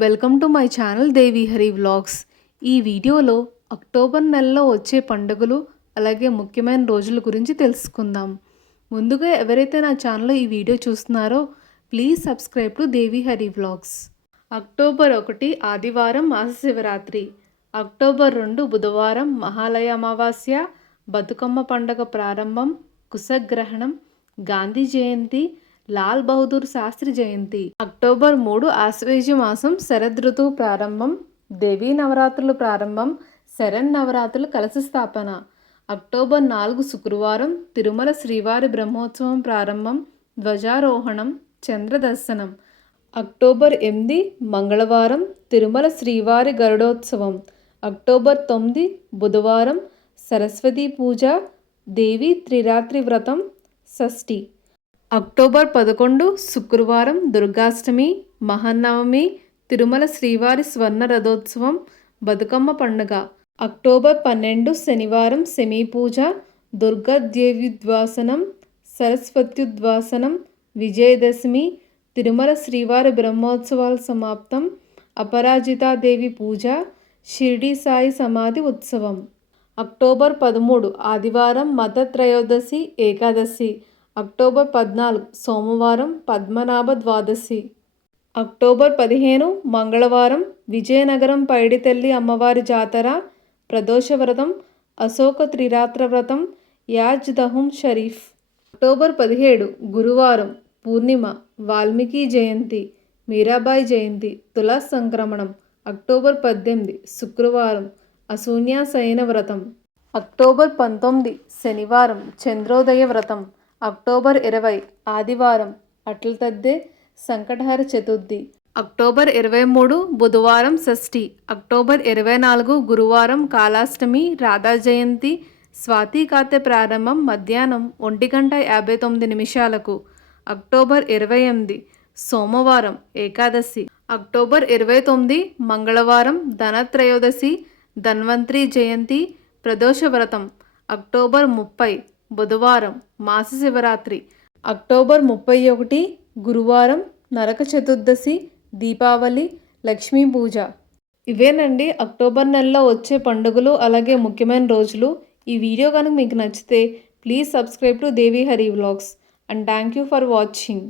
Welcome to my channel Devi Hari vlogs. ఈ వీడియోలో October నెలలో వచ్చే పండుగలు అలాగే ముఖ్యమైన రోజుల గురించి తెలుసుకుందాం. ముందుగా ఎవరైతే నా ఛానల్లో ఈ వీడియో చూస్తున్నారో please subscribe to Devi Hari vlogs. October 1 ఆదివారం మహాశివరాత్రి, అక్టోబర్ 2 బుధవారం మహాలయ అమావాస్య, బతుకమ్మ పండుగ ప్రారంభం, కుశగ్రహణం, గాంధీ జయంతి, లాల్ బహదూర్ శాస్త్రి జయంతి. అక్టోబర్ 3 ఆశ్వేజ మాసం శరదృతువు ప్రారంభం, దేవీ నవరాత్రులు ప్రారంభం, శరన్నవరాత్రులు కలశ స్థాపన. అక్టోబర్ 4 శుక్రవారం తిరుమల శ్రీవారి బ్రహ్మోత్సవం ప్రారంభం, ధ్వజారోహణం, చంద్ర దర్శనం. అక్టోబర్ 8 మంగళవారం తిరుమల శ్రీవారి గరుడోత్సవం. అక్టోబర్ 9 బుధవారం సరస్వతీ పూజ, దేవి త్రిరాత్రి వ్రతం, షష్ఠి. అక్టోబర్ 11 శుక్రవారం దుర్గాష్టమి, మహానవమి, తిరుమల శ్రీవారి స్వర్ణ రథోత్సవం, బతుకమ్మ పండుగ. అక్టోబర్ 12 శనివారం శమీ పూజ, దుర్గాదేవ్యుద్వాసనం, సరస్వత్యుద్వాసనం, విజయదశమి, తిరుమల శ్రీవారి బ్రహ్మోత్సవాల సమాప్తం, అపరాజితాదేవి పూజ, షిరిడి సాయి సమాధి ఉత్సవం. అక్టోబర్ 13 ఆదివారం మతత్రయోదశి ఏకాదశి. అక్టోబర్ 14 సోమవారం పద్మనాభ ద్వాదశి. అక్టోబర్ 15 మంగళవారం విజయనగరం పైడితల్లి అమ్మవారి జాతర, ప్రదోష వ్రతం, అశోక త్రిరాత్ర వ్రతం, యాజ్ దహుం షరీఫ్. అక్టోబర్ 17 గురువారం పూర్ణిమ, వాల్మీకి జయంతి, మీరాబాయి జయంతి, తులా సంక్రమణం. అక్టోబర్ 18 శుక్రవారం అశూన్యాశయన వ్రతం. అక్టోబర్ 19 శనివారం చంద్రోదయ వ్రతం. అక్టోబర్ 20 ఆదివారం అట్ల తద్దే సంకటహర చతుర్థి. అక్టోబర్ 23 బుధవారం షష్ఠి. అక్టోబర్ 24 గురువారం కాళాష్టమి, రాధా జయంతి, స్వాతి కార్తె ప్రారంభం మధ్యాహ్నం 1:59. అక్టోబర్ 28 సోమవారం ఏకాదశి. అక్టోబర్ 29 మంగళవారం ధనత్రయోదశి, ధన్వంతరి జయంతి, ప్రదోష వ్రతం. అక్టోబర్ 30 బుధవారం మాస శివరాత్రి. అక్టోబర్ 31 గురువారం నరక చతుర్దశి, దీపావళి, లక్ష్మీ పూజ. ఇవేనండి అక్టోబర్ నెలలో వచ్చే పండుగలు అలాగే ముఖ్యమైన రోజులు. ఈ వీడియో కనుక మీకు నచ్చితే please subscribe to Devi Hari vlogs and thank you for watching.